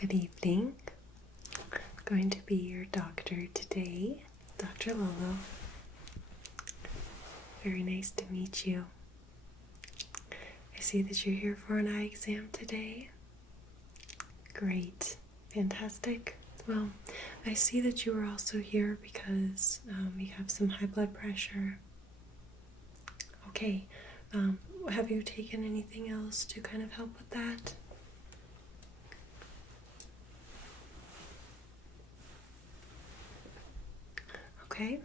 Good evening. I'm going to be your doctor today, Dr. Lolo. Very nice to meet you. I see that you're here for an eye exam today. Great. Fantastic. Well, I see that you are also here because you have some high blood pressure. Okay. Have you taken anything else to kind of help with that? Okay.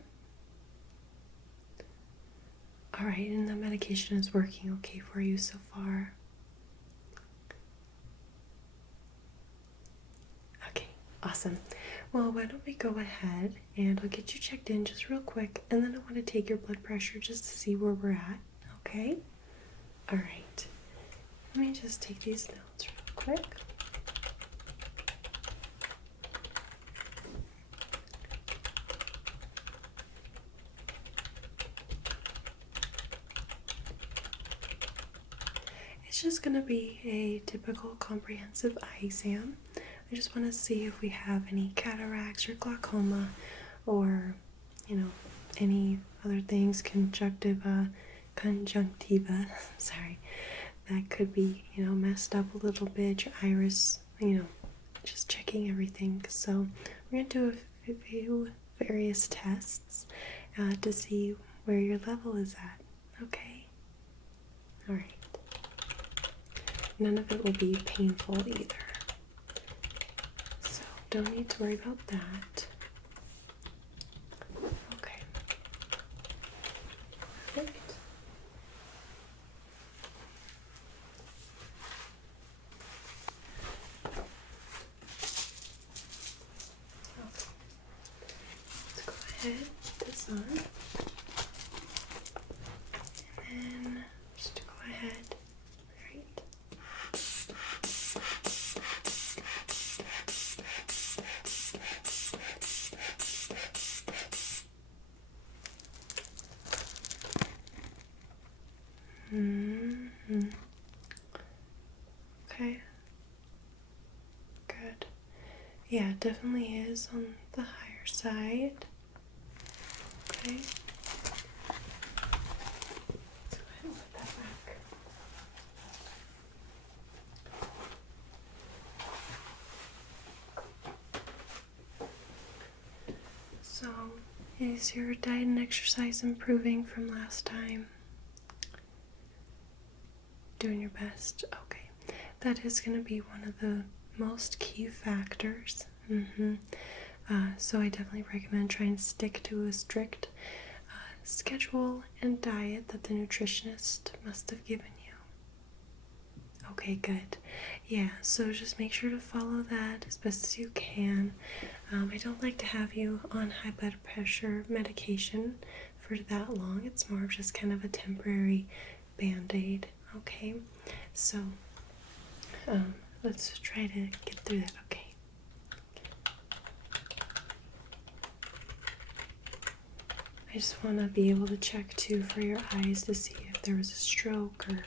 Alright, and the medication is working okay for you so far? Okay, awesome. Well, why don't we go ahead and I'll get you checked in just real quick, and then I want to take your blood pressure just to see where we're at, okay? Alright, let me just take these notes real quick. It's just going to be a typical comprehensive eye exam. I just want to see if we have any cataracts or glaucoma or, any other things, conjunctiva, sorry, that could be, messed up a little bit, your iris, just checking everything. So we're going to do a few various tests to see where your level is at, okay? Alright. None of it will be painful either. So don't need to worry about that. Okay. Perfect. Okay. Let's go ahead, put this on. And then just go ahead. Okay. Good. Yeah, it definitely is on the higher side. Okay. Let's go ahead and put that back. So, is your diet and exercise improving from last time? Doing your best? Okay. That is going to be one of the most key factors. So I definitely recommend trying to stick to a strict schedule and diet that the nutritionist must have given you. Okay, good. Yeah, so just make sure to follow that as best as you can. I don't like to have you on high blood pressure medication for that long. It's more of just kind of a temporary band-aid. Okay, so let's try to get through that, okay? I just want to be able to check too for your eyes to see if there was a stroke or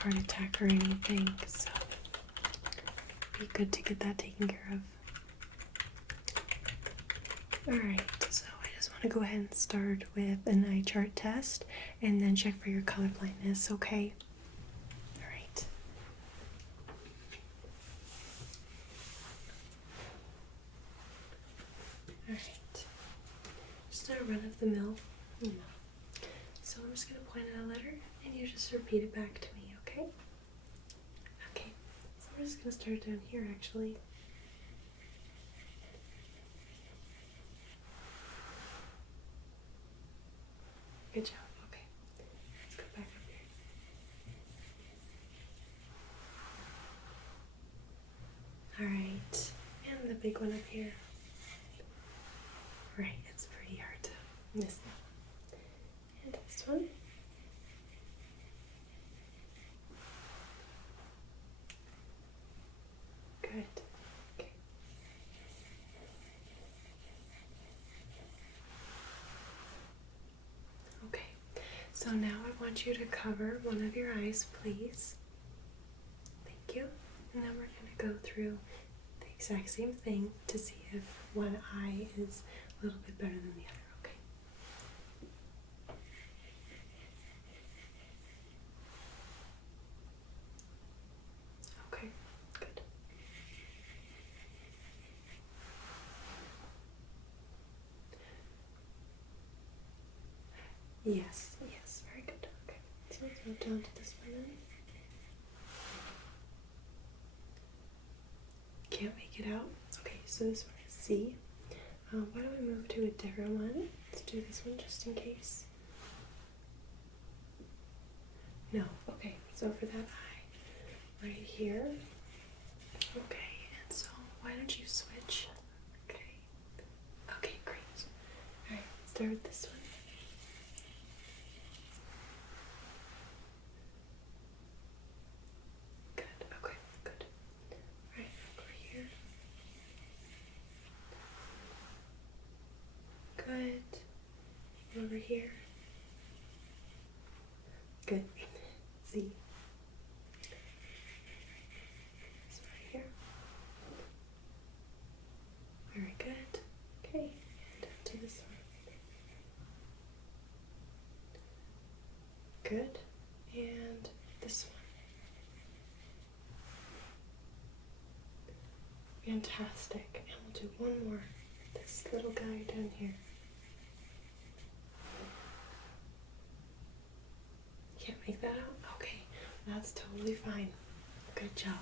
heart attack or anything, so it'd be good to get that taken care of. Alright, so I just want to go ahead and start with an eye chart test and then check for your color blindness, okay? Alright, just a run of the mill, So I'm just going to point out a letter and you just repeat it back to me, okay? Okay, so we're just going to start down here actually. Good job, okay. Let's go back up here. Alright, and the big one up here. Right, it's pretty hard to miss that one. And this one. Good. Okay. Okay, so now I want you to cover one of your eyes, please. Thank you. And then we're going to go through the exact same thing to see if one eye is a little bit better than the other, okay? Okay, good. Yes, yes, very good. Okay, so let's move down to this one then. Can't make it out. Okay, so this one is C. Why don't we move to a different one? Let's do this one just in case. No, okay, so for that eye, right here. Okay, and so why don't you switch? Okay, okay, great. Alright, let's start with this one. Good, okay, good. Alright, over here. Good. Over here. Good. See. This right here. Very good. Okay. And up to this one. Good. And this one. Fantastic. And we'll do one more. This little guy down here. Can't make that out? Okay, that's totally fine. Good job.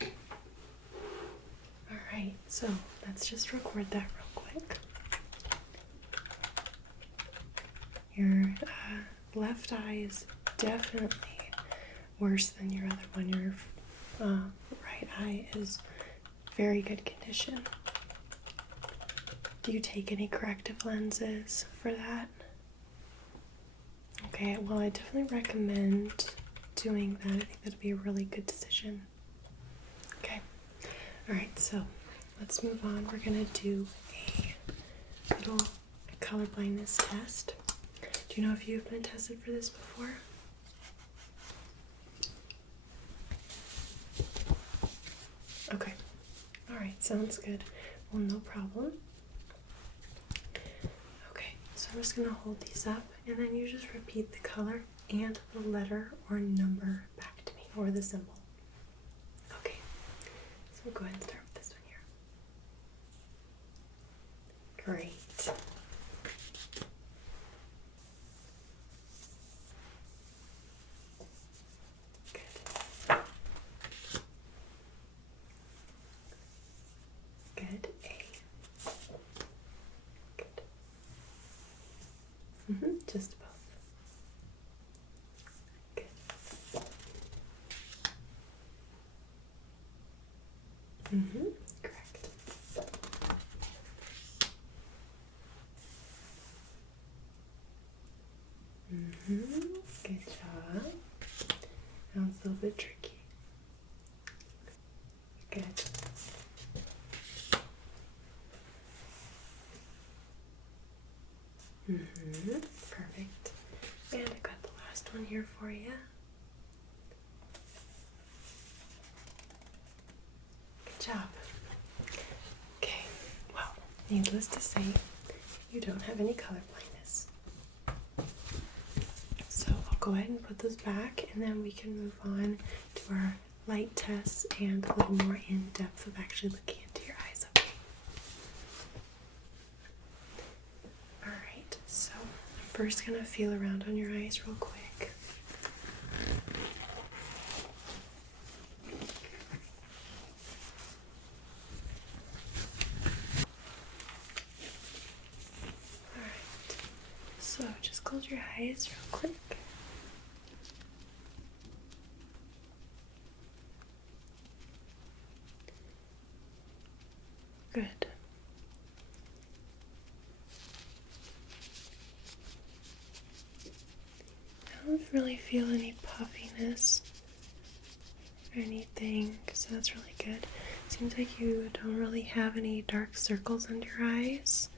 Okay. Alright, so let's just record that real quick. Your left eye is definitely worse than your other one. Your right eye is very good condition. Do you take any corrective lenses for that? Okay, well, I definitely recommend doing that. I think that'd be a really good decision. Okay, alright, so let's move on. We're gonna do a little color blindness test. Do you know if you've been tested for this before? Okay, alright, sounds good. Well, no problem. So I'm just going to hold these up, and then you just repeat the color and the letter or number back to me, or the symbol. Okay, so we'll go ahead and start with this one here. Great. Good. Good. Just both. Good. Correct. Good job. That was a little bit tricky. Good. Perfect. And I got the last one here for you. Good job. Okay, well, needless to say, you don't have any color blindness. So I'll go ahead and put those back, and then we can move on to our light tests and a little more in depth of actually looking into your eyes, okay? Alright, so I'm first gonna feel around on your eyes real quick. Alright, so just close your eyes real quick. Good. I don't really feel any puffiness or anything, so that's really good. Seems like you don't really have any dark circles under your eyes,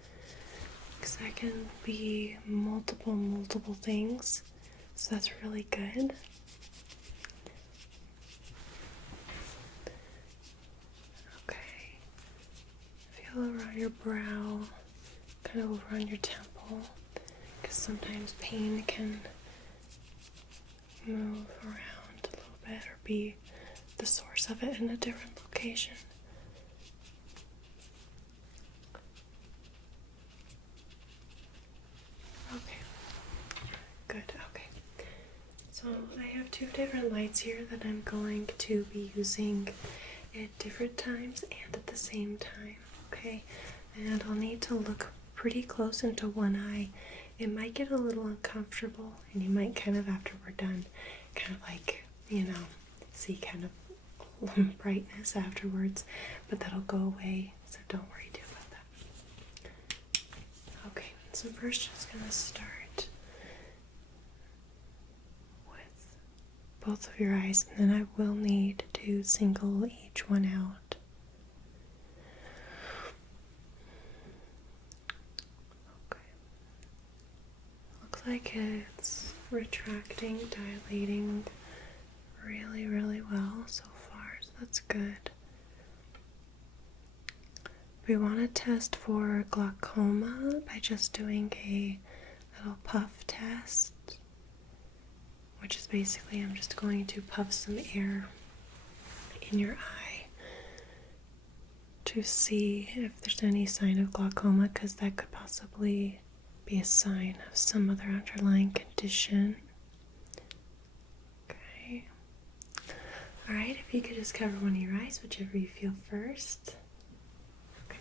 because that can be multiple things. So that's really good. Okay. Feel around your brow, kind of over on your temple, because sometimes pain can move around a little bit or be the source of it in a different location. Okay, good, okay. So I have two different lights here that I'm going to be using at different times and at the same time, okay? And I'll need to look pretty close into one eye. It might get a little uncomfortable, and you might kind of, after we're done, kind of like, you know, see kind of brightness afterwards, but that'll go away, so don't worry too about that. Okay, so first just gonna start with both of your eyes, and then I will need to single each one out. Looks like it's retracting, dilating really, really well so far, so that's good. We want to test for glaucoma by just doing a little puff test, which is basically I'm just going to puff some air in your eye to see if there's any sign of glaucoma, because that could possibly be a sign of some other underlying condition. Okay. Alright, if you could just cover one of your eyes, whichever you feel first. Okay.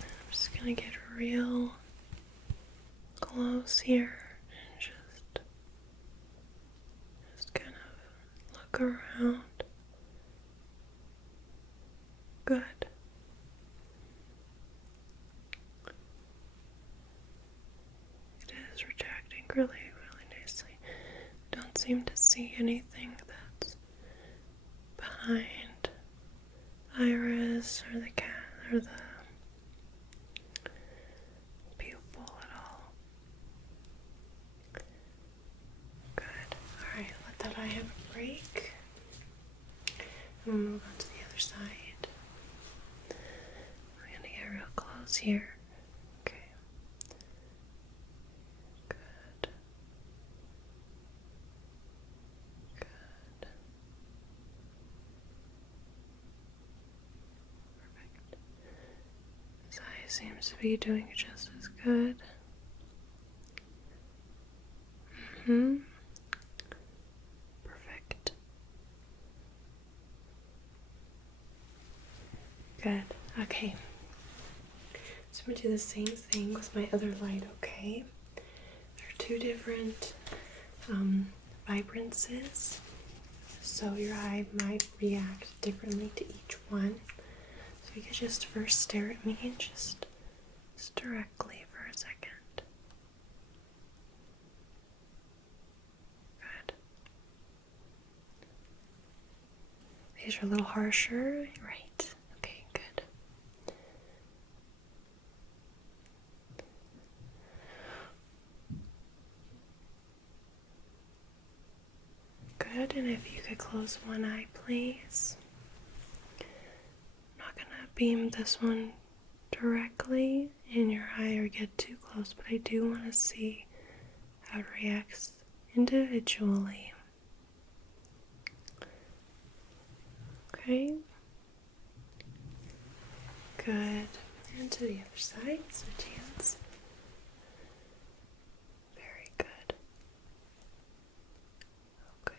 I'm just gonna get real close here and just kind of look around. Good. It is retracting really, really nicely. Don't seem to see anything that's behind the iris or the pupil at all. Good. Alright, let that eye have a break. And we'll move on to the other side. I'm gonna get real close here. Okay. Good. Good. Perfect. This eye seems to be doing just as good. Perfect. Good. Okay. So I'm going to do the same thing with my other light, okay? There are two different vibrances, so your eye might react differently to each one. So you could just first stare at me and just directly for a second. Good. These are a little harsher, right? Okay, good. Good, and if you could close one eye, please. I'm not gonna beam this one directly in your eye or get too close, but I do want to see how it reacts individually. Okay. Good. And to the other side, switch hands. Very good. Okay.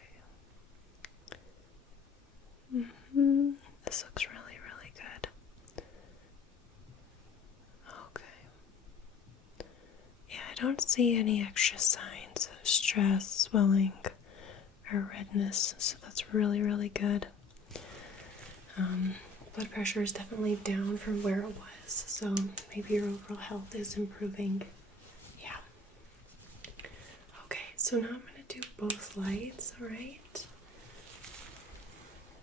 This looks really, really good. Okay. Yeah, I don't see any extra signs of stress, swelling, or redness, so that's really, really good. Blood pressure is definitely down from where it was, so maybe your overall health is improving. Yeah. Okay, so now I'm going to do both lights, alright?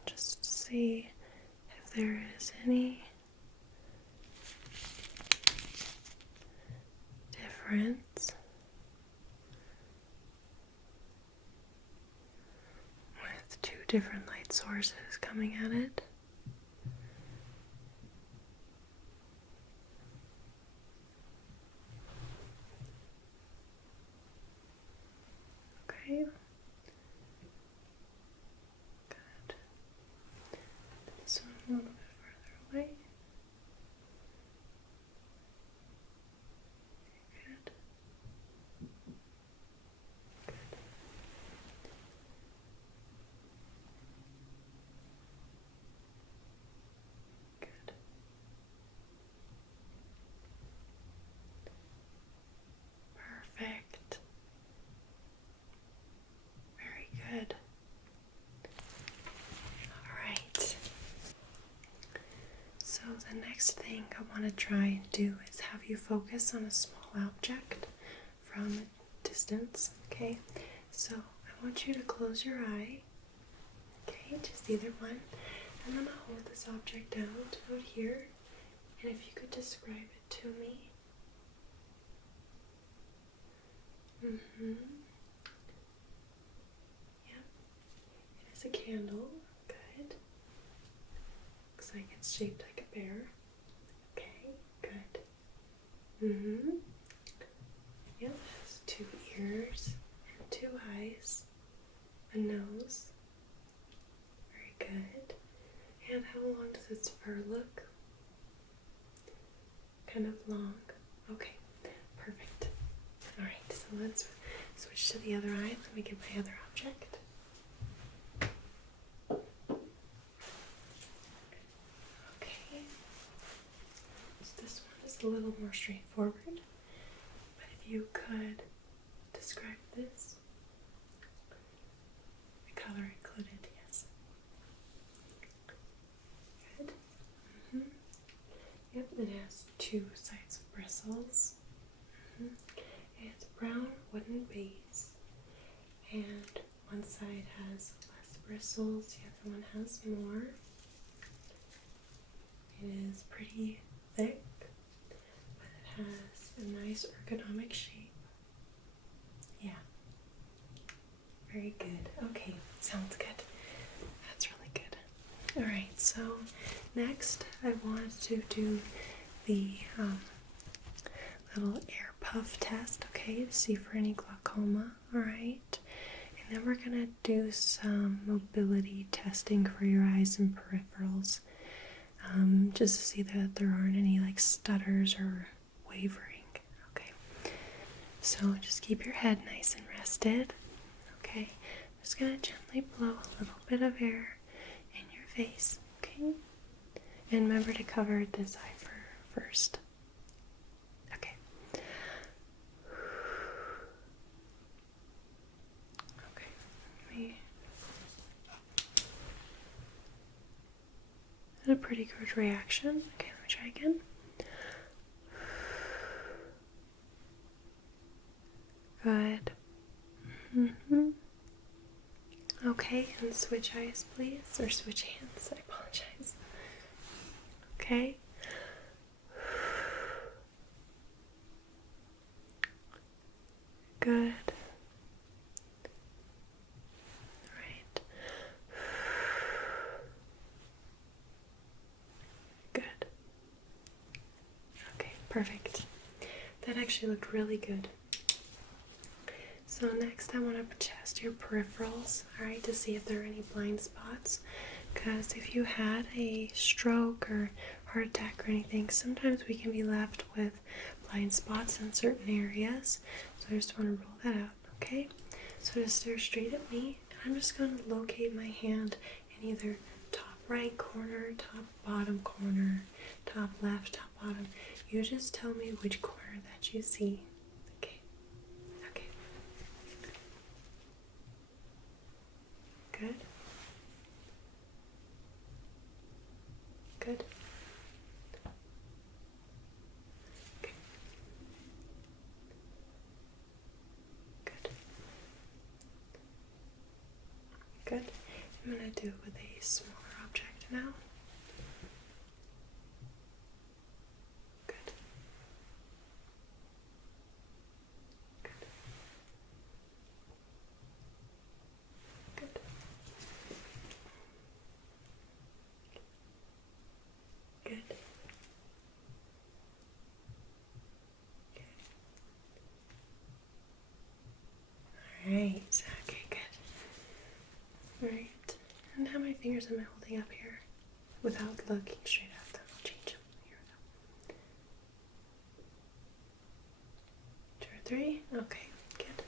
Just see if there is any difference. different light sources coming at it. Okay. Good. This one a little bit further away. Good. Good. Perfect. Very good. All right. So the next thing I want to try and do is have you focus on a small object from a distance, okay? So I want you to close your eye, okay, just either one. I'm going to hold this object out here, and if you could describe it to me. Yep. It is a candle. Good. Looks like it's shaped like a bear. Okay, good. Yep, it has 2 ears and 2 eyes, a nose. Very good. And how long does its fur look? Kind of long. Okay, perfect. Alright, so let's switch to the other eye. Let me get my other object. Okay. So this one is a little more straightforward. But if you could describe this. The color included, yes. Good. Yep, it has 2 sides of bristles. It's brown wooden base, and one side has less bristles, the other one has more. It is pretty thick, but it has a nice ergonomic shape. Yeah. Very good. Okay, sounds good. That's really good. Alright, so next I want to do the little air puff test, okay, to see for any glaucoma, alright? And then we're gonna do some mobility testing for your eyes and peripherals, just to see that there aren't any like stutters or wavering, okay? So just keep your head nice and rested, okay? I'm just gonna gently blow a little bit of air in your face, okay? And remember to cover this eye first. A pretty good reaction. Okay, let me try again. Good. Okay, and switch eyes, please. Or switch hands. I apologize. Okay. Good. Right. Good. Okay, perfect. That actually looked really good. So next I want to test your peripherals, alright, to see if there are any blind spots. Because if you had a stroke or heart attack or anything, sometimes we can be left with blind spots in certain areas. So I just want to roll that out, okay? So just stare straight at me, and I'm just going to locate my hand in either top right corner, top bottom corner, top left, top bottom. You just tell me which corner that you see. Okay. Okay. Good. Good. Okay. Good. Good. I'm going to do it with a smaller object now. Good. Good. Good. fingers am I holding up here? Without looking straight at them. I'll change them. Here we go. 2 or 3. Okay, good.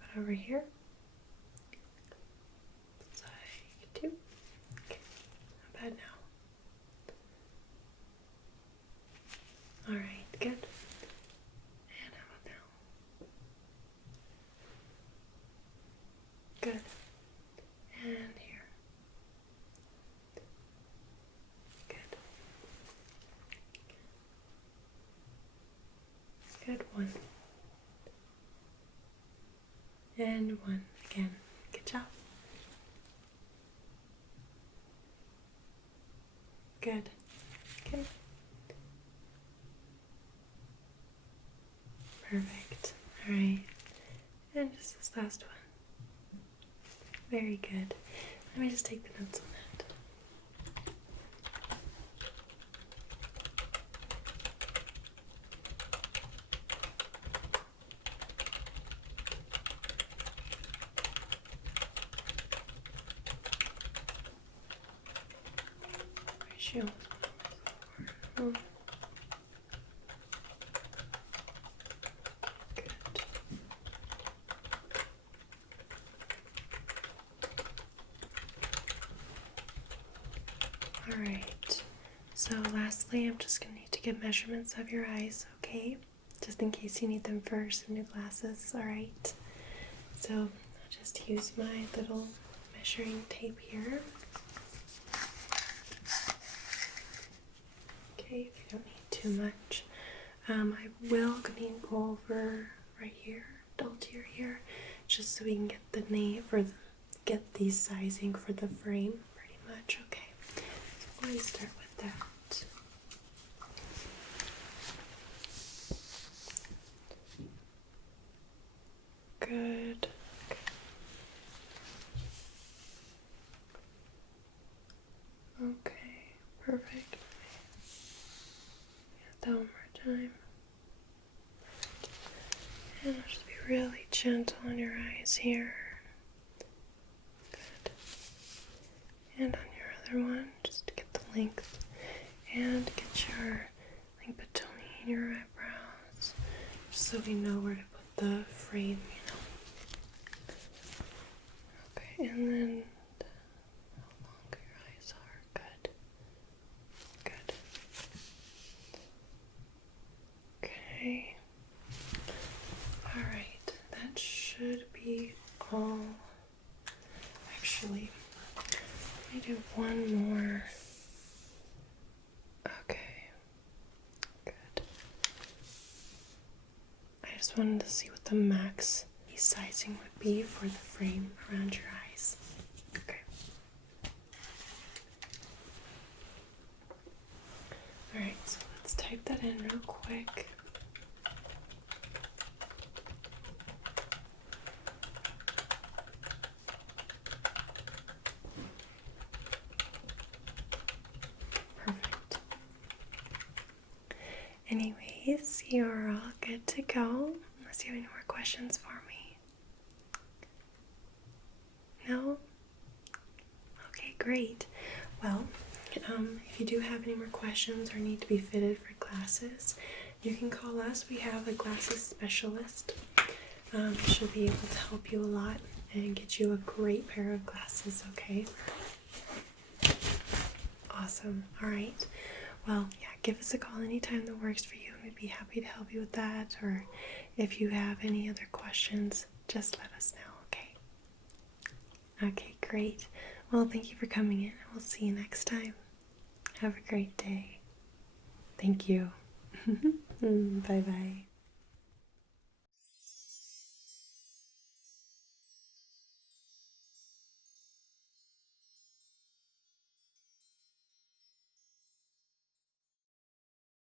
But over here. Side 2. Okay. Not bad now. Alright, good. And how about now? Good. And here. Good. Good. 1. And 1 again. Good job. Good. Okay. Perfect. Alright. And just this last one. Very good. Let me just take the notes on that. Ratio. Oh. Alright, so lastly, I'm just going to need to get measurements of your eyes, okay? Just in case you need them for some new glasses, alright? So I'll just use my little measuring tape here. Okay, if you don't need too much. I will go over right here, ulterior here, just so we can get the name for get the sizing for the frame pretty much, okay? So I'm going to start with that. Good. Okay, perfect. Get that one more time. And I'll just be really gentle on your eyes here. Good. And on your other one, just to get the length. And get your length between your eyebrows. Just so we know where to put the frame, you know. Okay, and then how long your eyes are. Good. Good. Okay. Alright, that should be all. Actually, let me do one more. Okay, good. I just wanted to see what the max sizing would be for the frame around your eyes. Okay. Alright, so let's type that in real quick. Perfect. Anyways, you're all good to go, unless you have any more questions for me. No? Okay, great. Well, if you do have any more questions or need to be fitted for glasses, you can call us. We have a glasses specialist. She'll be able to help you a lot and get you a great pair of glasses, okay? Awesome. Alright. Well, yeah, give us a call anytime that works for you, and we'd be happy to help you with that. Or if you have any other questions, just let us know, okay? Okay, great. Well, thank you for coming in. We'll see you next time. Have a great day. Thank you. Bye-bye.